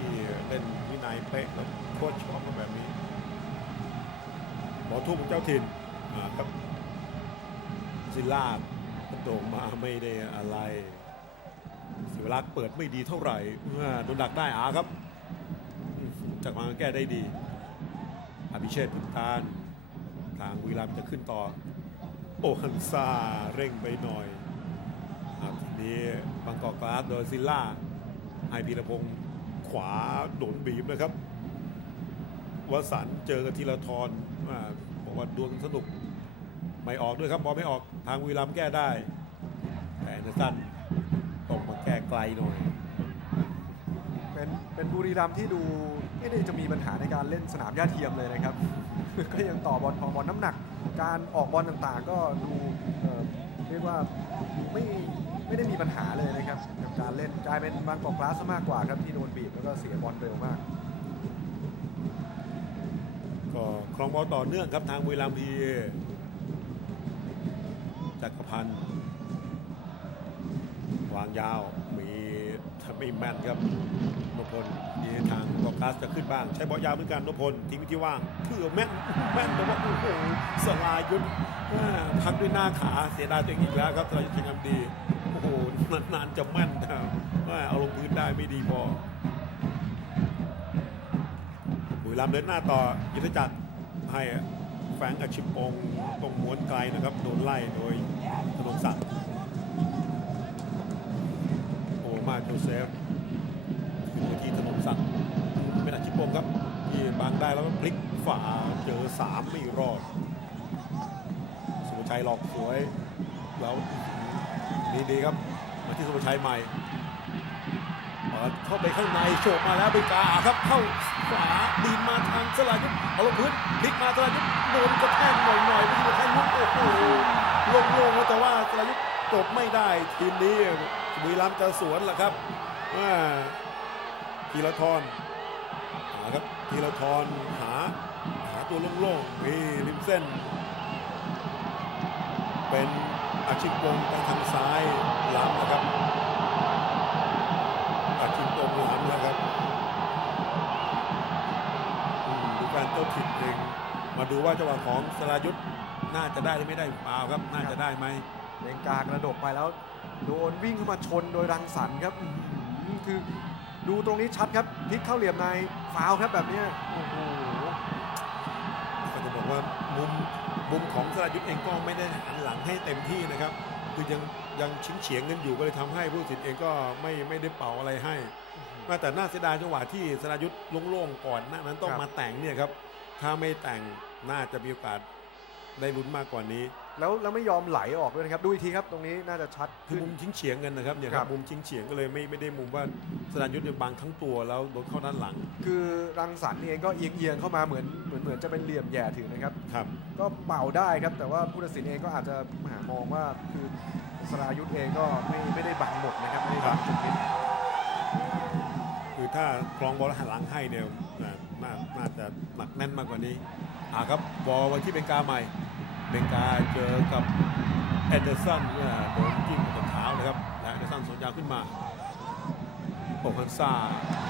ที่เล่นวินัยเป๊ะแล้วโค้ชชอบกันแบบนี้บอลทุ่มของเจ้าถิ่นครับซิล่าโด่งมาไม่ได้อะไรศิวรักษ์เปิดไม่ดีเท่าไหร่อ่าโดนดักได้อาครับ จากมาแก้ได้ดีอภิเชษพุทธานทางวีรัมจะขึ้นต่อ โอฮันซาเร่งไปหน่อยทีนี้บางกอกกลาสโดยซิลล่าให้พีรพงศ์ ขวาโดนบีบนะครับวสันต์เจอกับธีรทรอ่าบอกว่าดวงสนุกไม่ออกด้วยครับบอลไม่ออกทางวีรัมแก้ได้ แต่แอนเดอร์สันตกมาแก้ไกลหน่อยเป็นเป็นบุรีรัมที่ดูไม่ได้จะมีปัญหาในการเล่นสนามหญ้าเทียมเลยนะครับ ก็ยังต่อบอลทองบอลน้ำหนัก การออกบอลต่างๆ ก็ดูเอ่อเรียกว่าไม่ ไม่ได้มีปัญหาเลยนะครับกับการเล่นกลายเป็นบางกอกกลาสมากกว่าครับที่โดนบีบแล้วก็เสียบอลเร็วมาก ก็ครองบอลต่อเนื่องครับทางบุรีรัมย์พีจักรพันธ์วางยาวมีถ้าไม่แม่นครับนพพลนี่ทางกอกัสจะขึ้นบ้าง ใช้บอลยาวเหมือนกันนพพลทิ้งที่ว่างเพื่อแม่นแม่นแต่ว่าโอ้โหสลายุทธอ่าพักด้วยหน้าขาเสียดายตัวเองอีกแล้วครับสลายุทธชิงคำดี โอ้โหนานๆจะแม่นนะว่าเอาลงพื้นได้ไม่ดีพอบุรีรัมย์เดินหน้าต่อยุทธจักรให้แฟงอาชิปองตรงม้วนไกลนะครับโดนไล่โดยธนงศักดิ์โอ้มาโจเซฟขึ้นไปที่ธนงศักดิ์เป็นอาชิปองครับที่บังได้แล้วก็พลิกฝ่าเจอสามไม่รอดสุภชัยหลอกสวยแล้ว ดีดีๆครับมาที่สุภชัยใหม่เปิดเข้าไปข้างในโฉบมาแล้วเบกาครับเข้าขวาดีนมาทางสลายุทธเอาลงพื้นพลิกมาสลายุทธโดนกระแทกหน่อยหน่อยๆที่กระแทกลุกโอ้โหโล่งๆแต่ว่าสลายุทธจบไม่ได้ทีมนี้บุรีรัมจะสวนแหละครับอ่าธีรทรหาครับธีรทรหาหาตัวโล่งๆนี่ริมเส้น เป็น อาชิพวงศ์ไปทางซ้ายล้ำนะครับ อาชิมตรงหลังนะครับอืมดูการโต้ผิดเองมาดูว่าจังหวะของสรายุทธ์น่าจะได้หรือไม่ได้เปล่าครับ น่าจะได้ไหมเลงกากระดกไปแล้ว โดนวิ่งเข้ามาชนโดยรังสรรค์ครับอื้อหือคือดูตรงนี้ชัดครับพลิกเข้าเหลี่ยมในฟาวล์ครับแบบเนี้ยโอ้โหก็จะบอกว่ามุม มุมของสรายุทธ์เองก็ไม่ได้หันหลังให้เต็มที่นะครับ คือยังยังชิงเฉียงกันอยู่ก็เลยทำให้ผู้ตัดสินเองก็ไม่ไม่ได้เป่าอะไรให้มาแต่น่าเสียดายจังหวะที่สรายุทธ์โล่งๆก่อนหน้านั้นต้องครับมาแต่งเนี่ยครับถ้าไม่แต่งน่าจะมีโอกาส ได้ลุ้นมากกว่านี้ แล้วแล้วไม่ยอมไหลออกด้วยนะครับดูอีกทีครับตรงนี้น่าจะชัดคือขึ้นมุมชิงเฉียงกันนะครับเนี่ยคครัรับบมุมชิงเฉียงก็เลยไม่ไม่ได้มุมว่าสรานยุทธ์เนี่ยบังทั้งตัวแล้วโดนเข้าด้านหลัง คือรังสรรค์เองก็เอียงเอียงๆเข้ามาเหมือนเหมือนเหมือนจะเป็นเหลี่ยมแย่ถึงนะครับครับ ก็เป่าได้ครับแต่ว่าผู้ตัดสินเองก็อาจจะหามองว่าคือสรายุทธเองก็ไม่ไม่ได้บังหมดนะครับไม่ได้บังจุดนี้คือถ้าคลองบอลหันหลังให้เนี่ยน่าน่าน่าจะหนักแน่นมากกว่านี้อ่าครับบอลไว้ที่เบงกาใหม่ เบงกาเจอกับแอนเดอร์สันเนี่ยโดนจิ้มกับเท้านะครับและแอนเดอร์สันสวนยาวขึ้นมาโอคันซ่า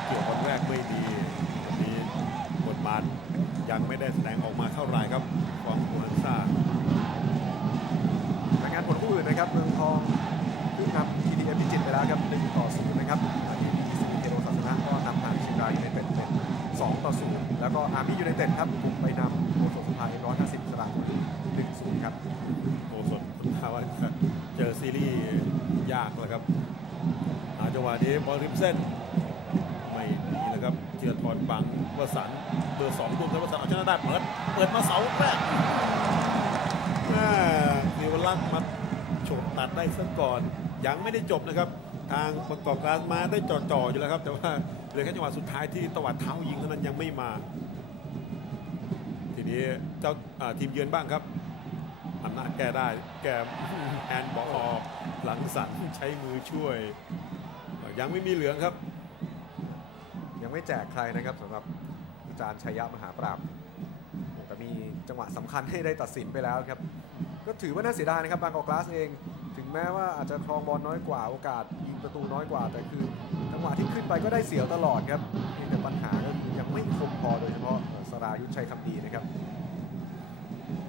เกี่ยวบอลแรกไม่ดีวันนี้บทบาทยังไม่ได้แสดงออกมาเท่าไหร่ครับของโอคันซ่ารายงานผลคู่อื่นนะครับเมืองทองขึ้นนำ TDM พิจิตไปแล้วครับ1ต่อ0นะครับอันนี้ทีซีเทโรศาสนะก็นำทางเชียงรายยูไนเต็ดเป็น2ต่อ0แล้วก็อาร์มี่ยูไนเต็ดครับ มเส้น ไม่ดีแล้วครับเจือทอนบังวสันเบอร์สองตัววสันเอาชนะได้เปิด เปิดมาเสาแรกอ่านิวลักมาโฉบตัดได้ซะก่อน ยังไม่ได้จบนะครับ ทางประกอบการมาได้จ่อๆอยู่แล้วครับ แต่ว่าเหลือแค่จังหวะสุดท้ายที่ตวัดเท้ายิงเท่านั้นยังไม่มา ทีนี้เจ้าทีมเยือนบ้างครับอำนาจแก้ได้ แกแฮนบอลออกหลังสันใช้มือช่วย ยังไม่มีเหลืองครับ ยังไม่แจกใครนะครับสำหรับอาจารย์ชัยยะมหาปราบแต่มีจังหวะสำคัญให้ได้ตัดสินไปแล้วครับ ก็ถือว่าน่าเสียดายนะครับบางกอกกลาสเอง ถึงแม้ว่าอาจจะครองบอลน้อยกว่าโอกาสยิงประตูน้อยกว่า แต่คือจังหวะที่ขึ้นไปก็ได้เสียวตลอดครับเพียงแต่ปัญหาก็คือยังไม่คมพอโดยเฉพาะเอ่อสรายุทธชัยคำดีนะครับ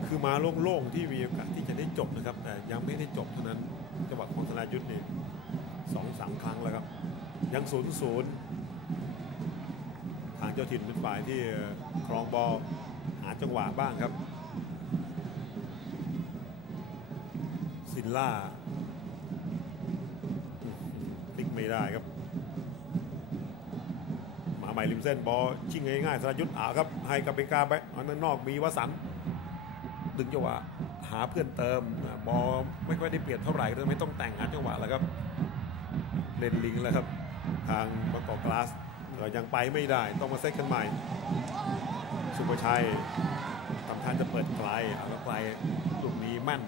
คือมาโล่งๆที่มีโอกาสที่จะได้จบนะครับ แต่ยังไม่ได้จบเท่านั้นจังหวะของธนายุทธ์เนี่ย สองสามครั้งแล้วครับ ยังศูนย์ศูนย์ทางเจ้าถิ่นเป็นฝ่ายที่ครองบอลหาจังหวะบ้างครับซินล่าอืมพลิกไม่ได้ครับ มาใหม่ริมเส้นบอลชิงง่ายๆสรายุทธ์อาครับ ให้กับเบกาไปอันนั้นนอกมีวสันต์ดึงจังหวะหาเพื่อนเติมบอลไม่ค่อยได้เปลี่ยนเท่าไหร่เลยไม่ต้องแต่งหาจังหวะแล้วครับ เลนลิงแล้วครับ ทางบางกอกกลาสยังไปไม่ได้ต้องมาเซตกันใหม่ สุภชัยทำท่าจะเปิดไกลเอาแล้วไกลลูกนี้แม่น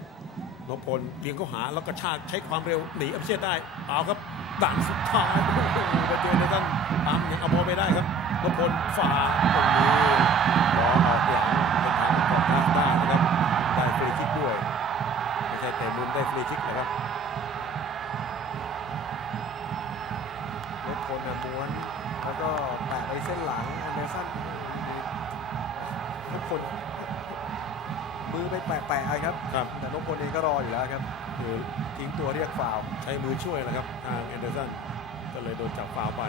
นพพลเลี้ยงเข้าหาแล้วกระชากใช้ความเร็วหนีอภิเชษได้เอาครับด่านสุดท้ายโอ้โหไปเจอในท่านตามยังเอาบอลไม่ได้ครับนพพลฝ่าตรงนี้บอลออกหลังเป็นทางบางกลาสได้นะครับได้ฟรีคิกด้วยไม่ใช่แต่มุมได้ฟรีคิกนะครับ รถคนเนี่ยม้วน แล้วก็แตะไปเส้นหลังอันเดอร์สันทุกคนมือไปแปะๆครับ ครับ แต่นพพลเองก็รออยู่แล้วครับคือทิ้งตัวเรียกฟาวล์ใช้มือช่วยนะครับ ทางแอนเดอร์สันก็เลยโดนจับฟาวล์ไป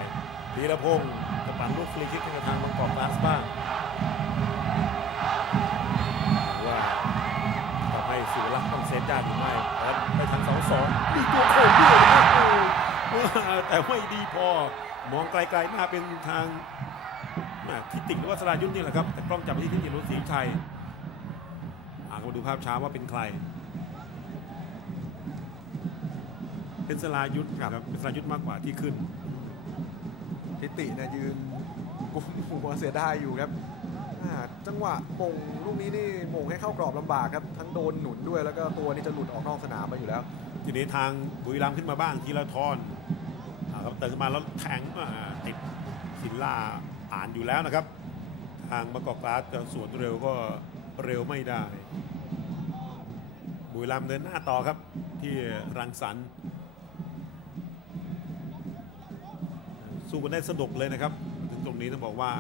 พีรพงศ์จะปั่นลูกฟรีคิกให้กับทางบางกอกกลาสบ้างหรือว่าทำให้สิวรักษ์ต้องเซฟยากหรือไม่เปิดไปทางเสาสองมีตัวโค้งด้วยนะครับโอ้โห แต่ไม่ดีพอมองไกลๆหน้าเป็นทางทิติหรือว่าสรายุทธ์นี่แหละครับแต่กล้องจับไปที่ทิติรุศรีชัยอามาดูภาพช้าว่าเป็นใคร เป็นสลายุทธ์ครับเป็นสลายุทธ์มากกว่าที่ขึ้นทิติเนี่ยยืนกุมหัวเสียดายอยู่ครับ จังหวะมงลูกนี้นี่มงให้เข้ากรอบลำบากครับทั้งโดนหนุนด้วยแล้วก็ตัวนี่จะหลุดออกนอกสนามไปอยู่แล้ว ทีนี้ทางบุรีรัมย์ขึ้นมาบ้างทีละทอนครับเติมขึ้นมาแล้วแทงติดศิลาอ่านอยู่แล้วนะครับ ทางบากอกลาสจะสวนเร็วก็เร็วไม่ได้ บุรีรัมย์เดินหน้าต่อครับที่รังสรรค์สู้กันได้สนุกเลยนะครับ ถึงตรงนี้ต้องบอกว่า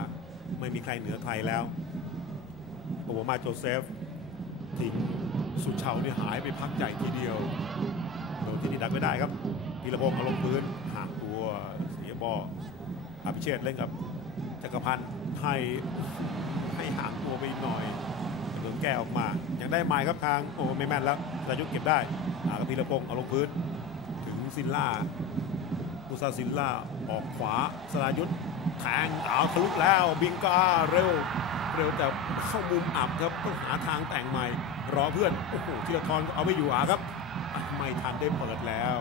ไม่มีใครเหนือใครแล้วโอบามาโจเซฟทิ้งสุดเชาเนี่ยหายไปพักใหญ่ทีเดียวโดนที่นี่ดักไม่ได้ครับพีระพงศ์เอาลงพื้นห่างตัวเสียบออภิเชษฐ์เล่นกับจักรพันธ์ให้ให้ห่างตัวไปอีกหน่อยเหลืองแก้ออกมายังได้ไม้ครับทางโอ้ไม่แม่นแล้วรายุเก็บได้หากับพีระพงศ์เอาลงพื้น ถึงซินล่ามูซาซินล่า ออกขวาสรายุทธแทงเอาทะลุแล้วบิงกาเร็ว เร็วแต่เข้ามุมอับครับต้องหาทางแต่งใหม่ รอเพื่อนโอ้โหธีรทรเอาไม่อยู่อะครับ ไม่ทันได้เปิดแล้ว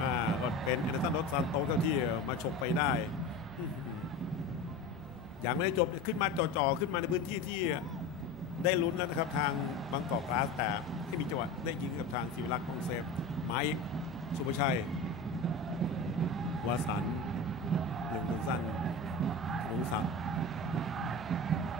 อ่าก็เป็นเอเดอร์สันโดสซานโตสที่มาฉกไปได้อื้อหือยังไม่ได้จบขึ้นมาจ่อๆขึ้นมาในพื้นที่ที่ได้ลุ้นแล้วนะครับทางบางกอกกลาสแต่ไม่มีจังหวะได้ยิงกับทางศิวรักษ์ต้องเซฟมาอีกสุภชัยวาสัน ต์หนึ่งสั้นธนงศักดิ์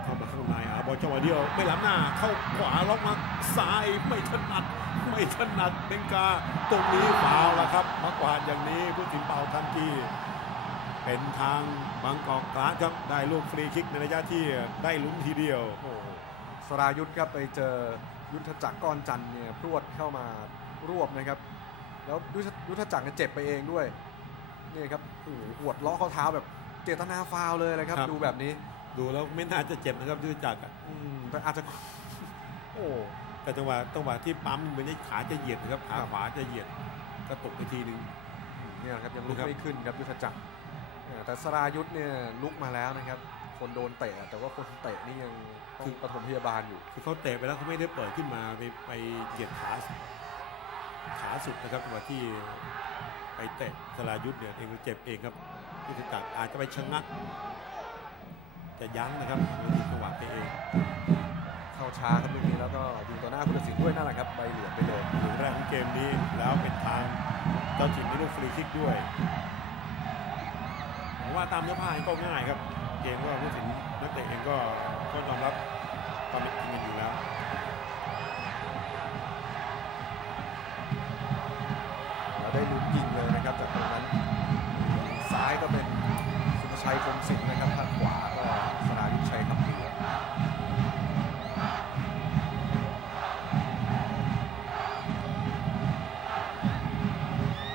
เข้ามาข้างในอะบอลจังหวะเดียว ไม่ล้ำหน้าเข้าขวาล็อกมาซ้ายไม่ถนัด ไม่ถนัดเป็นกาตรงนี้ฟาวแล้วครับมากวาดอย่างนี้ผู้สินเป่าทันทีเป็นทางบางกอกกลาสครับได้ลูกฟรีคิกในระยะที่ได้ลุ้นทีเดียวโอ้โหสรายุทธครับไปเจอยุทธจักรก้อนจันทร์เนี่ยพรวดเข้ามารวบนะครับ แล้วยุทธยุทธจักรเนี่ยเจ็บไปเองด้วย นี่ครับโอ้โหหวดล้อข้อเท้าแบบเจตนาฟาวล์เลยนะครับ ครับ ดูแบบนี้ดูแล้วไม่น่าจะเจ็บนะครับด้วยจักรอะอืมแต่อาจจะโอ้ แต่จังหวะจังหวะที่ปั๊มมันไม่ขาจะเหยียดนะครับขาครับ ขวาจะเหยียดก็ตกไปทีนึงเนี่ยครับยังลุกนะครับ ไม่ขึ้นครับยุทธจักรเออแต่สรายุทธเนี่ยลุกมาแล้วนะครับ คนโดนเตะแต่ว่าคนเตะนี่ยังต้องปฐมพยาบาลอยู่ คือเขาเตะไปแล้วเขาไม่ได้เปิดขึ้นมาไปไปเหยียดขาขาสุดนะครับจังหวะที่ไป เตะสลายุทธเนี่ยเองก็เจ็บเองครับที่จักรอาจจะไปชะงักจะยั้งนะครับแล้วมีจังหวะไปเอง เข้าช้าครับลูกนี้แล้วก็ยิงต่อหน้าผู้ตัดสินด้วยนั่นแหละครับใบเหลืองไปเลยหนึ่งแรกของเกมนี้แล้วเป็นทางเจ้าถิ่นในลูกฟรีคิกด้วยผมว่าตามเนื้อผ้าก็ง่ายครับ เกมก็ผู้สินนักเตะเองก็ก็ยอมรับความเป็นจริงกันอยู่แล้วแล้วได้ลุ้นยิ ก็เป็นคุณชัยคมสิงห์นะครับทางขวาก็สรายุทธชัยคำเหลือ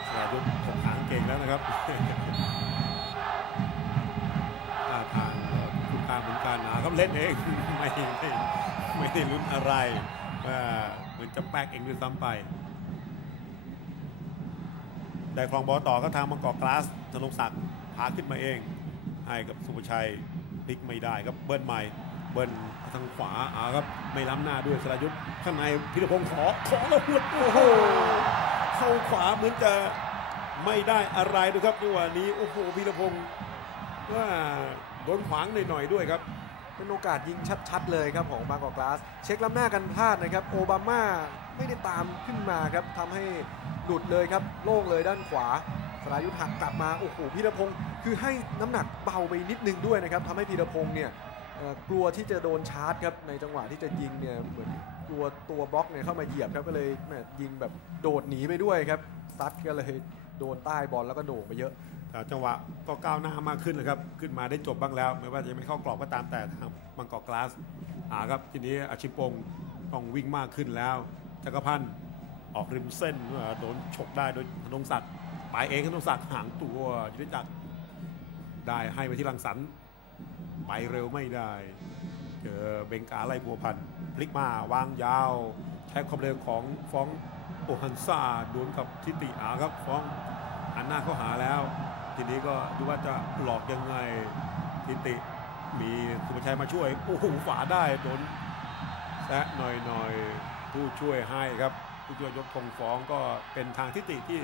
สรายุทธ์ถกหางเก่งแล้วนะครับท่าทางก็คุณการหนกันนะครับเล่นเองไม่ไม่ไม่ได้ลุ้นอะไรว่าเหมือนจะแป๊กเองด้วยซ้ำไปได้ครองบอลต่อก็ทางมังกรกลาสธนงศักดิ์ พาขึ้นมาเอง ให้กับสุภชัยพลิกไม่ได้ครับเบิ้ลใหม่เบิ้ลทางขวาอาครับไม่ล้ำหน้าด้วยสรายุทธ์ข้างในพิรพงศ์ขอขอแล้วหวดโอ้โหเข้าขวาเหมือนจะไม่ได้อะไรดูครับจังหวะนี้โอ้โหพิรพงศ์ว่าโดนขวางหน่อยๆด้วยครับเป็นโอกาสยิงชัดๆเลยครับของบางกอกกลาส เช็คล้ำหน้ากันพลาดนะครับ โอบามาไม่ได้ตามขึ้นมาครับทำให้หลุดเลยครับ โล่งเลยด้านขวา สรายุทธหักกลับมาโอ้โหพีรพงศ์คือให้น้ำหนักเบาไปนิดนึงด้วยนะครับทำให้พีรพงศ์เนี่ยกลัวที่จะโดนชาร์จครับในจังหวะที่จะยิงเนี่ยเหมือนกลัวตัวบล็อกเนี่ยเข้ามาเหยียบครับก็เลยแม่ยิงแบบโดดหนีไปด้วยครับซัดก็เลยโดนใต้บอลแล้วก็โด่งไปเยอะแต่จังหวะก็ก้าวหน้ามากขึ้นนะครับขึ้นมาได้จบบ้างแล้ว ไม่ว่าจะไม่เข้ากรอบก็ตามแต่ทางมังกรกลาสอ่าครับทีนี้อาชิพงศ์ต้องวิ่งมากขึ้นแล้วจักรพันธ์ออกริมเส้นโดนฉกได้โดยธนงศักดิ์ ไปเองธนงศักหางตัวยุทธจักรได้ให้ไปที่ลังสรรค์ไปเร็วไม่ได้ เจอเบงกาไล่พัวพันพลิกมาวางยาว ใช้ความเร็วของฟองโอฮันซาดวลกับทิติอาครับฟองหันหน้าเข้าหาแล้ว ทีนี้ก็ดูว่าจะหลอกยังไงทิติมีสุภชัยมาช่วยโอ้โหฝาได้โดนแซะหน่อยหน่อยๆผู้ช่วยให้ครับผู้ช่วยยกธงฟ้องก็เป็นทางทิติที่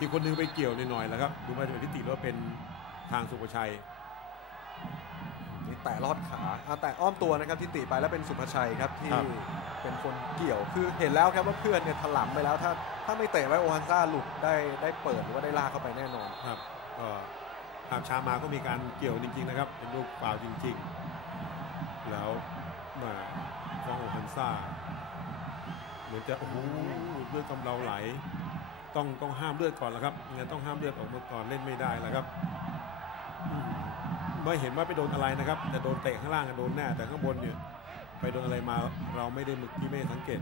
อีกคนหนึงไปเกี่ยวหน่อยๆแหล้วครับดูว่าจะเป็นทิติหรือว่าเป็นทางสุภชัยนี่แตะลอดขาอะแตะอ้อมตัวนะครับที่ติไปแล้วเป็นสุภชัยครับที่ครับ เป็นคนเกี่ยวคือเห็นแล้วครับว่าเพื่อนเนี่ยถลำไปแล้วถ้าถ้าไม่เตะไว้โอฮันซ่าหลุดได้ได้เปิดหรือว่าได้ลากเข้าไปแน่นอน ครับก็ภาพช้ามาก็มีการเกี่ยวจริงๆนะครับ เป็นลูกเปล่าจริงๆ แล้วมาฟองโอฮันซ่า เหมือนจะโอ้โหเลือดกำเดาไหล ต้องต้องห้ามเลือดก่อนแล้วครับงั้นต้องห้ามเลือดออกมาก่อนเล่นไม่ได้แล้วครับไม่เห็นว่าไปโดนอะไรนะครับ แต่โดนเตะข้างล่างโดนแน่แต่ข้างบนเนี่ยไปโดนอะไรมาเราไม่ได้มึกที่ไม่สังเกต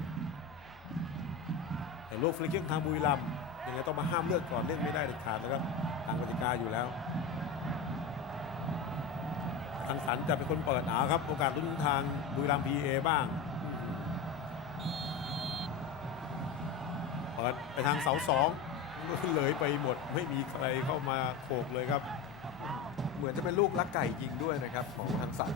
แต่ลูกฟรีคิกทางบุรีรัมยังไงต้องมาห้ามเลือดก่อนเล่นไม่ได้เด็ดขาดนะครับทางกติกาอยู่แล้วทางสันจะเป็นคนเปิดหนาครับ โอกาสลุ้นทางบุรีรัมพีเอบ้าง ดไปทางเสาสองเลยไปหมดไม่มีใครเข้ามาโขกเลยครับ เหมือนจะเป็นลูกลักไก่ยิงด้วยนะครับ ของทางสัน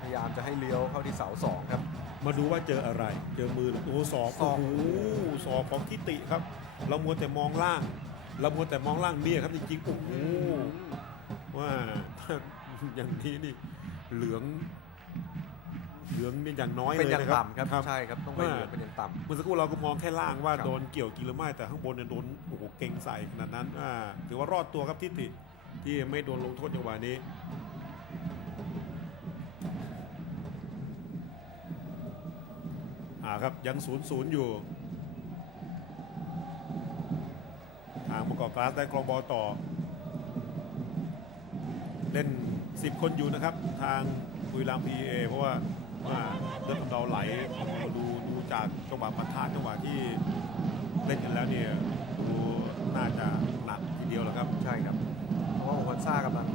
พยายามจะให้เลี้ยวเข้าที่เสาสองครับ มาดูว่าเจออะไร เจอมือโอ้โหศอกศอกโอ้โหศอกของทิติครับ เรามัวแต่มองล่าง เรามัวแต่มองล่างเนี่ยครับจริงๆโอ้โหว่าอย่างนี้นี่เหลือง เหลืองนี่อย่างน้อยเป็นเลยอย่างนะครับต่ำครับใช่ครับต้องไปว่าเหลือเป็นอย่างต่ำเมื่อสักครู่เราก็มองแค่ล่างว่าครับโดนเกี่ยวกินหรือไม่แต่ข้างบนเนี่ยโดนโอ้โหเก่งใส่ขนาดนั้นอ่าถือว่ารอดตัวครับทิติที่ไม่โดนลงโทษจังหวะนี้อ่าครับยังศูนย์ศูนย์อยู่ทางมังกรกลาสได้ครองบอลต่อ เล่น 10 คนอยู่นะครับ ทางบุรีรัมย์พีเอเพราะว่า ว่าเลือดกำเดาไหลดูดูจากจังหวะปะทะจังหวะที่เล่นกันแล้วเนี่ยดูน่าจะหนักทีเดียวแหละครับ ใช่ครับ เพราะว่าโอฮันซ่ากำลัง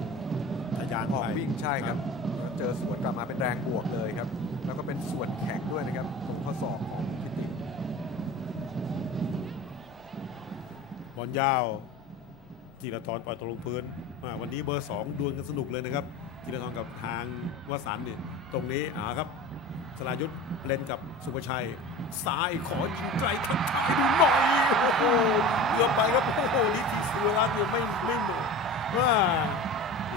ทะยานออกไปวิ่งใช่ครับแล้วเจอสวนกลับมาเป็นแรงบวกเลยครับ แล้วก็เป็นส่วนแข็งด้วยนะครับตรงข้อศอกของพิติบอลยาวจีรทรปล่อยตกลงพื้นอ่าวันนี้เบอร์ 2ดวลกันสนุกเลยนะครับจีรทรกับทางวสันต์เนี่ยตรงนี้อ่าครับ สรายุทธเล่นกับสุภชัยซ้ายขอยิงไกลทักทายดูหน่อยโอ้โหเกือบไปครับโอ้โหลิทิสุรัตน์เนี่ยไม่ไม่หมดว่า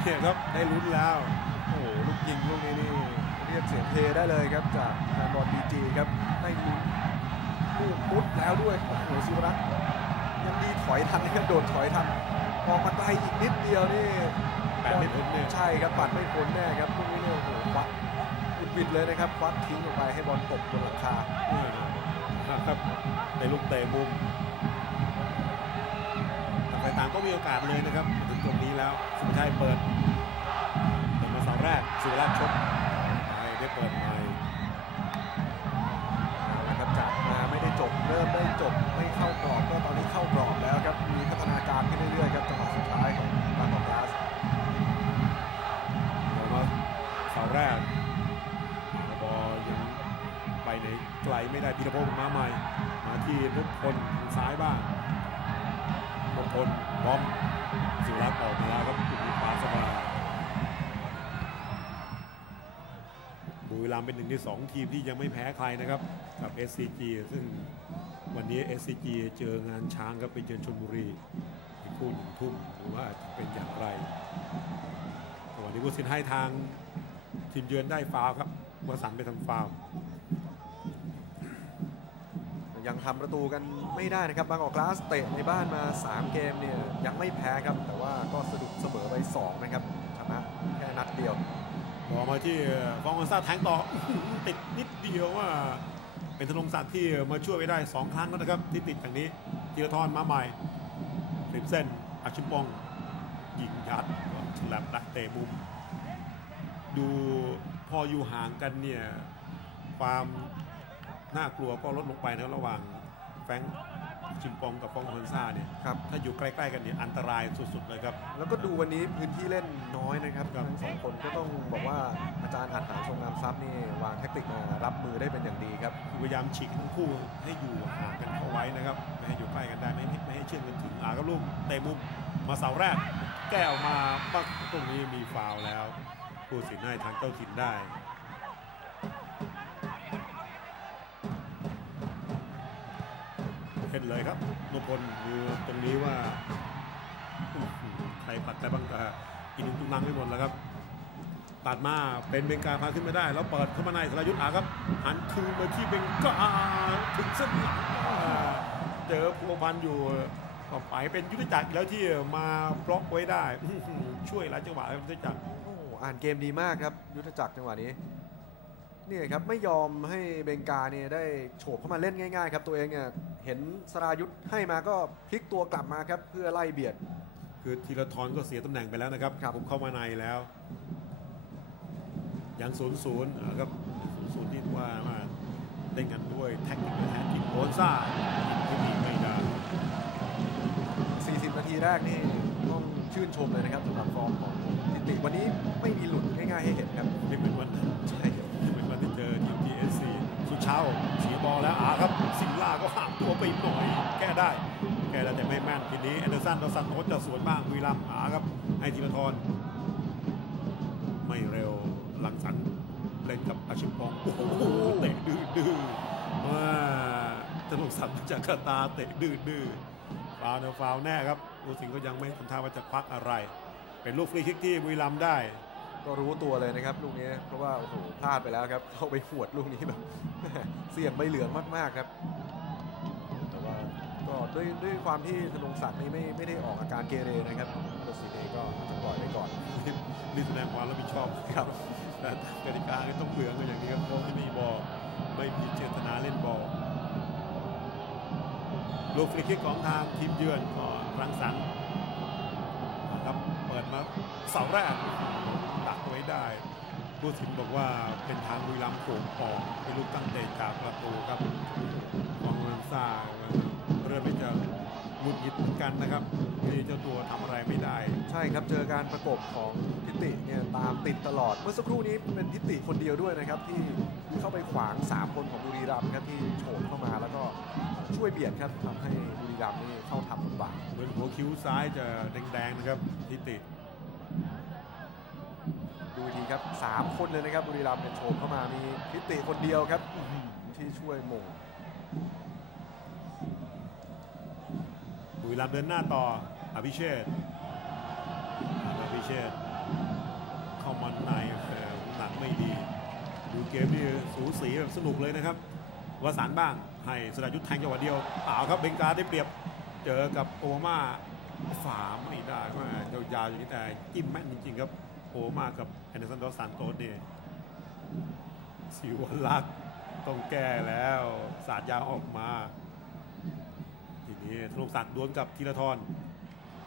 เนี่ยครับได้ลุ้นแล้วโอ้โหลูกยิงลูกนี้นี่เรียกเสียงเทได้เลยครับจากแฟนบอลบีจีครับได้ลุ้นลูกพุดแล้วด้วยโอ้โหสุรัตน์ยังดีถอยทันนะครับโดนถอยทันออกมาไกลอีกนิดเดียวนี่แปดไม่พ้นเนี่ยใช่ครับปัดไม่พ้นแน่ครับลูกนี้เนี่ยโอ้โหควักอุด วิดเลยนะครับควักทิ้งออกไปให้บอลตกบนหลังคาครับในลูกเตะมุมต่พฝ่ายต่างก็มีโอกาสเลยนะครับถึงตรงนี้แล้วสุภชัยเปิดเปิดมาเสาแรกสุราชชกไปได้เปิดใหม่นะครับจากมาไม่ได้จบเริ่มได้จบไม่เข้ากรอบก็ตอนนี้เข้ากรอบแล้วครับมีพัฒนาการขึ้นเรื่อยๆครับจังหวะสุดท้ายของบางกอกกาสเปิดมาเสาแรก ลไม่ได้พีรพงศ์มาใหม่ มาที่นุพลทางซ้ายบ้างนุพลบอมสุรัตน์ออกมาแล้วครับถูกปาสบายบุรีรัมย์เป็นหนึ่งในสองทีมที่ยังไม่แพ้ใครนะครับกับ SCG ซึ่งวันนี้ SCG เจองานช้างครับไปเจอชนบุรีอีกคู่หนึ่งทุ่มหรือว่าจะเป็นอย่างไรสวัสดีผู้สินให้ทางทีมเยือนได้ฟาวครับวสันไปทำฟาว ยังทำประตูกันไม่ได้นะครับบางกอกกลาสเตะในบ้านมา 3 เกมเนี่ยยังไม่แพ้ครับ แต่ว่าก็สะดุดเสมอไป2นะครับชนะแค่นัดเดียวต่อมาที่ฟองกอนซาแทงต่อติดนิดเดียวว่า เป็นธนงศักดิ์ที่มาช่วยไว้ได้ 2 ครั้งแล้วนะครับ ที่ติดอย่างนี้ธีรทรมาใหม่ริมเส้นอาชิมปอง ยิงยัดฉลับดักเตะมุม ดูพออยู่ห่างกันเนี่ยความ น่ากลัวก็ลดลงไปนะระหว่างแฟรงค์ชิมปองกับฟองคอนซาเนี่ยครับถ้าอยู่ใกล้ๆกันเนี่ยอันตรายสุดๆเลยครับ แล้วก็ดูวันนี้พื้นที่เล่นน้อยนะครับครับทั้งสองคนก็ต้องบอกว่าอาจารย์อาจหารทรงงามทรัพย์นี่วางแทคติกมารับมือได้เป็นอย่างดีครับพยายามฉีกทั้งคู่ให้อยู่ห่างกันเข้าไว้นะครับไม่ให้อยู่ใกล้กันได้ไม่ให้ไม่ให้เชื่อมกันถึงอากับลูกเตะมุมมาเสาแรก แก้วมาปักตรงนี้มีฟาวล์แล้วผู้สินให้ทางเจ้าถิ่นได้ เห็นเลยครับนพพลดูตรงนี้ว่าใครปัดแต่บ้างก็กินตุ้งนังไม่หมดแล้วครับตัดมาเป็นเบงกาพาขึ้นมาได้ แล้วเปิดเข้ามาในสรายุทธ์อาครับ หันคืนมาที่เบงกาถึงเส้นหลังเจอพวพันอยู่ก็ไปเป็นยุทธจักรแล้วที่มาบล็อกไว้ได้ช่วยหลายจังหวะยุทธจักรอ่านเกมดีมากครับ ยุทธจักรจังหวะนี้ นี่ครับไม่ยอมให้เบงกาเนี่ยได้โฉบเข้ามาเล่นง่ายๆครับตัวเองเนี่ยเห็นสรายุทธ์ให้มาก็พลิกตัวกลับมาครับเพื่อไล่เบียด คือธีรทรก็เสียตำแหน่งไปแล้วนะครับครับ ผมเข้ามาในแล้ว ยังศูนย์ศูนย์ครับศูนย์ศูนย์ที่ว่าว่าเล่นกันด้วยแท็กติกและแทนทีมโอนซ่าที่ดีไม่ได้40 นาทีแรกนี่ต้องชื่นชมเลยนะครับสำหรับฟอร์มของทิติวันนี้ไม่มีหลุดง่ายๆให้เห็นครับไม่เหมือนวันนั้นใช่ ช้าเสียบอลแล้วอาครับซิมล่าก็ห่างตัวไปหน่อย แก้ได้แก้ได้แต่ไม่แม่นทีนี้แอนเดอร์สันดอสันโอจะสวนบ้างบุรีรัมอาครับ ให้ธีรทรไม่เร็วหลังสันเล่นกับอาชิมปองโอ้โหเตะดื้อดื้อว่าธนงศักดิ์จากาตาเตะดื้อดื้อฟาวเนฟาวแน่ครับผู้สิงก็ยังไม่ทำท่าว่าจะควักอะไร เป็นลูกฟรีคิกที่บุรีรัมได้ ก็รู้ตัวเลยนะครับลูกนี้เพราะว่าโอ้โหพลาดไปแล้วครับเข้าไปหวดลูกนี้แบบเสี่ยงใบเหลืองมากๆครับแต่ว่าก็ด้วยด้วยความที่ธนงศักดิ์นี่ไม่ไม่ได้ออกอาการเกเรนะครับตัวสีเดก็อาจจะปล่อยไปก่อนนี่แสดงความรับผิดชอบครับแต่กติกาก็ต้องเหลืองกันอย่างนี้ครับเพราะไม่มีบอลไม่มีเจตนาเล่นบอลลูกฟรีคิกของทางทีมเยือนก็รังสรรค์นะครับเปิดมาเสาแรกดัก ไว้ได้ผู้สินบอกว่าเป็นทางบุรีรัมย์โขงออกเป็นลูกตั้งเตะจากประตูครับของลันซ่าเริ่มที่จะหงุดหงิดเหมือนกันนะครับที่เจ้าตัวทำอะไรไม่ได้ ใช่ครับเจอการประกบของทิติเนี่ยตามติดตลอด เมื่อสักครู่นี้เป็นทิติคนเดียวด้วยนะครับ ที่เข้าไปขวาง 3 คนของบุรีรัมย์ครับที่โฉบเข้ามาแล้วก็ช่วยเบียดครับทำให้บุรีรัมย์นี่เข้าทำลำบากเหมือนหัวคิ้วซ้ายจะแดงๆนะครับที่ติ ดูทีครับ 3 คนเลยนะครับบุรีรัมย์เนี่ยโฉบเข้ามามีทิติคนเดียวครับที่ช่วยหมงบุรีรัมย์เดินหน้าต่ออภิเชษอภิเชษเข้ามาในเออหนักไม่ดีดูเกมนี่สูสีแบบสนุกเลยนะครับวสานบ้างให้สรายุทธแทงจังหวะเดียวเปล่าครับเบงกาได้เปรียบเจอกับโอมาฝาไม่ได้ว่ายาวๆอย่างนี้แต่จิ้มแม่นจริงๆครับ โอมากับแอนเดอร์สันดอสซานโตสเนี่ยสิวลักษ์ต้องแก้แล้วสาดยาวออกมา ทีนี้ธนงศักดิ์ดวลกับธีรทร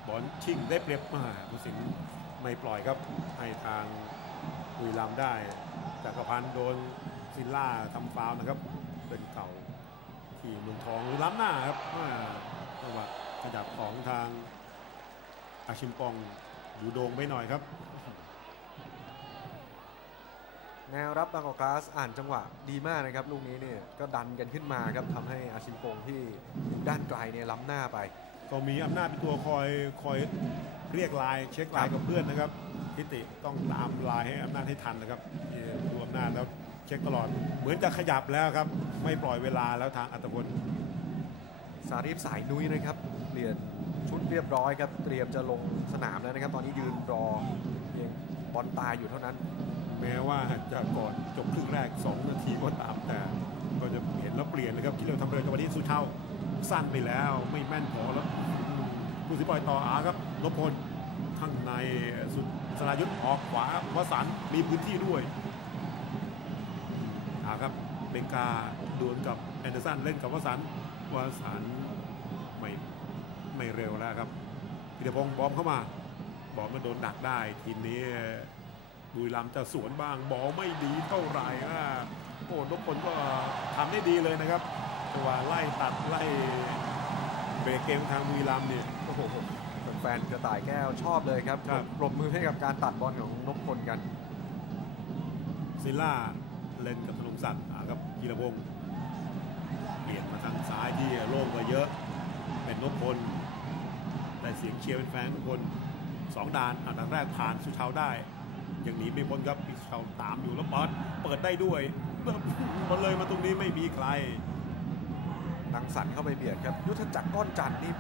บอลชิงได้เปรียบมาผู้สินไม่ปล่อยครับให้ทางบุรีรัมได้จักรพันธ์โดนซิลล่าทำฟาวนะครับ เป็นเก่าที่เมืองทองบุรีรัมย์หน้าครับจังหวะขยับของทางอาชิมปองดูโดงไปหน่อยครับ แนวรับบางกอกกลาสอ่านจังหวะดีมากนะครับลูกนี้เนี่ยก็ดันกันขึ้นมาครับทำให้อาชิมปงที่อยู่ด้านไกลเนี่ยล้ำหน้าไป ก็มีอำนาจเป็นตัวคอยคอยเรียกไลน์เช็คไลน์กับเพื่อนนะครับทิติต้องตามไลน์ให้อำนาจให้ทันนะครับที่ดูอำนาจแล้วเช็คตลอด เหมือนจะขยับแล้วครับ ไม่ปล่อยเวลาแล้วทางอัตพลสารีฟสายนุ้ยนะครับเปลี่ยนชุดเรียบร้อยครับเตรียมจะลงสนามแล้วนะครับ ตอนนี้ยืนรอเพียงบอลตายอยู่เท่านั้น แม้ว่าจะก่อนจบครึ่งแรก 2 นาทีก็ตามแต่ ก็จะเห็นแล้วเปลี่ยนนะครับคิดเร็วทำเร็วจังหวะนี้สุเช่าสั้นไปแล้วไม่แม่นพอแล้วผู้สิปล่อยต่ออาครับนพพลข้างในสุดสรายุทธออกขวาวสันมีพื้นที่ด้วยอาครับเบงกาดวลกับแอนเดอร์สันเล่นกับวสันวสันไม่ไม่เร็วแล้วครับพิรพงศ์บอมเข้ามา บอลมาโดนดักได้ทีนี้ บุรีรัมย์จะสวนบ้างบอลไม่ดีเท่าไหร่อะโอ้ทุกคนก็ทำได้ดีเลยนะครับจังหวะไล่ตัดไล่เบรกเกมทางบุรีรัมย์เนี่ยโอ้โหแฟนๆกระต่ายแก้วชอบเลยครับครับปรบมือให้กับการตัดบอลของนพพลกันซิลล่าเล่นกับธนงศักดิ์อ่าครับกีรพงศ์เปลี่ยนมาทางซ้ายที่โล่งกว่าเยอะ เป็นนพพลแต่เสียงเชียร์เป็นแฟนทุกคนสองด่านอ่าด่านแรกผ่านสุชาวได้ ยังหนีไม่พ้นครับสุชาวตามอยู่แล้วบอลเปิดได้ด้วยแล้วมันเลยมาตรงนี้ไม่มีใครนังสันเข้าไปเบียดครับยุทธจักรก้อนจันทร์นี่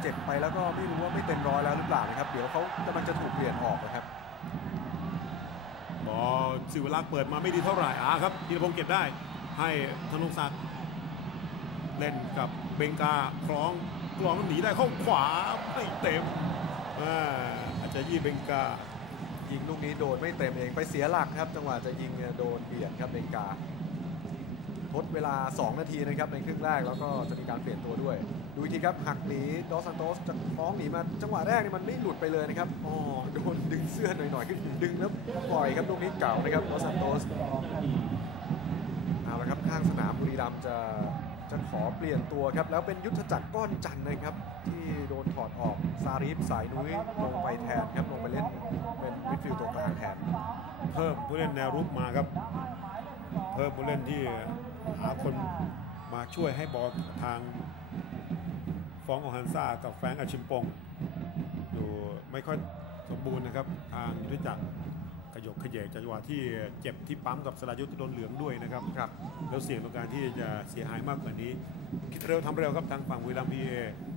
เจ็บไปแล้วก็ไม่รู้ว่าไม่เต็มร้อยแล้วหรือเปล่านะครับ เดี๋ยวเขากำลังจะถูกเปลี่ยนออกนะครับบอลสิวรักษ์เปิดมาไม่ดีเท่าไหร่อ่าครับธีรพงศ์เก็บได้ให้ธนงศักดิ์เล่นกับเบงกาคล้องคล้องหนีได้เข้าขวาไม่เต็มอ่าอาจจะยี่เบงกา ยิงลูกนี้โดนไม่เต็มเองไปเสียหลักครับ จังหวะจะยิงโดนเบียดครับเบงกาทดเวลา 2 นาทีนะครับในครึ่งแรกแล้วก็จะมีการเปลี่ยนตัวด้วย ดูทีครับหักหนีดอสซันโตสจะฟ้องหนีมาจังหวะแรกนี่มันไม่หลุดไปเลยนะครับอ๋อโดนดึงเสื้อหน่อยๆขึ้นดึงแล้วปล่อยครับลูกนี้เก่านะครับดอสซันโตสเอาละครับข้างสนามบุรีรัมย์จะจะขอเปลี่ยนตัวครับแล้วเป็นยุทธจักรก้อนจันทร์นะครับ ที่โดนถอดออกซาริฟสายนุ้ยลงไปแทนครับลงไปเล่นเป็นมิดฟิลด์ตัวกลางแทน เพิ่มผู้เล่นแนวรุกมาครับ เพิ่มผู้เล่นที่หาคนมาช่วยให้บอลทางฟองโอฮันซากับแฟรงค์อาชิมปงดูไม่ค่อยสมบูรณ์นะครับ ทางยุทธจักรขยกขยเยกจังหวะที่เจ็บที่ปั๊มกับสรายุทธที่โดนเหลืองด้วยนะครับครับ แล้วเสี่ยงต่อการที่จะเสียหายมากกว่านี้ คิดเร็วทำเร็วครับทางฝั่งบุรีรัมย์พีเอห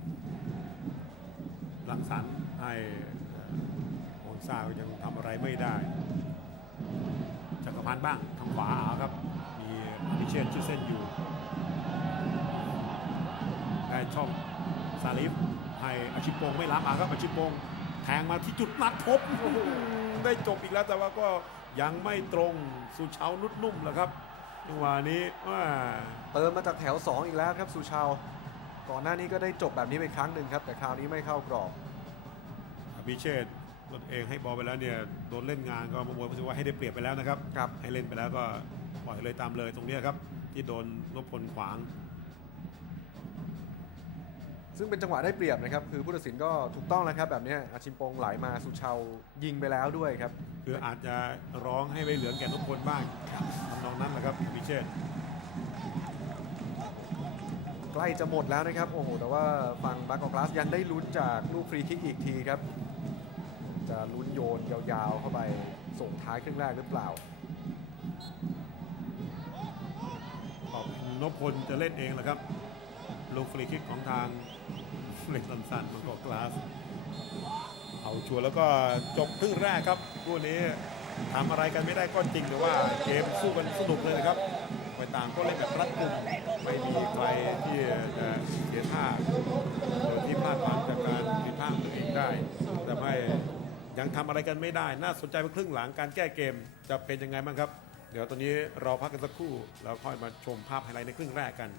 ลังสันให้โอนซาก็ยังทำอะไรไม่ได้จักรพันธ์บ้างทางขวาเอาครับ มีอภิเชษฐ์ชื่อเส้นอยู่ได้ช่องซาลิฟให้อาชิปโปงไม่รับอาครับอาชิปโปงแทงมาที่จุดนัดพบโอ้โหได้จบอีกแล้วแต่ว่าก็ยังไม่ตรงสุเชานุดนุ่มแหละครับจังหวะนี้ว่าเติมมาจากแถว 2 อีกแล้วครับสุชาว ก่อนหน้านี้ก็ได้จบแบบนี้ไปครั้งหนึ่งครับ แต่คราวนี้ไม่เข้ากรอบอภิเชษฐ์ตนเองให้บอลไปแล้วเนี่ยโดนเล่นงานก็มาบวยมาว่าให้ได้เปรียบไปแล้วนะครับครับให้เล่นไปแล้วก็ปล่อยเลยตามเลยตรงเนี้ยครับที่โดนนพพลขวาง ซึ่งเป็นจังหวะได้เปรียบนะครับ คือผู้ตัดสินก็ถูกต้องแล้วครับแบบเนี้ยอาชิมปงไหลมาสุชาวยิงไปแล้วด้วยครับคืออาจจะร้องให้ใบเหลืองแก่นพพลบ้างทำนองนั้นแหละครับพิเชษฐ์ ใกล้จะหมดแล้วนะครับโอ้โหแต่ว่าฝั่งบางกอกกลาสยังได้ลุ้นจากลูกฟรีคิกอีกทีครับ จะลุ้นโยนยาวๆเข้าไปส่งท้ายครึ่งแรกหรือเปล่าออกนพพลจะเล่นเองแหละครับ ลูกฟรีคิกของทางเล็กสันสันมันก็กลาส เอาชัวร์แล้วก็จบครึ่งแรกครับคู่นี้ทำอะไรกันไม่ได้ก็จริงแต่ว่าเกมสู้กันสนุกเลยนะครับ ไปต่างก็เล่นแบบรัดกุมไม่มีใครที่จะเสียท่าโดยที่พลาดพลั้งจากการผิดพลาดตัวเองได้แต่ให้ยังทำอะไรกันไม่ได้ น่าสนใจว่าครึ่งหลังการแก้เกมจะเป็นยังไงบ้างครับ เดี๋ยวตอนนี้เราพักกันสักครู่แล้วค่อยมาชมภาพไฮไลท์ในครึ่งแรกกัน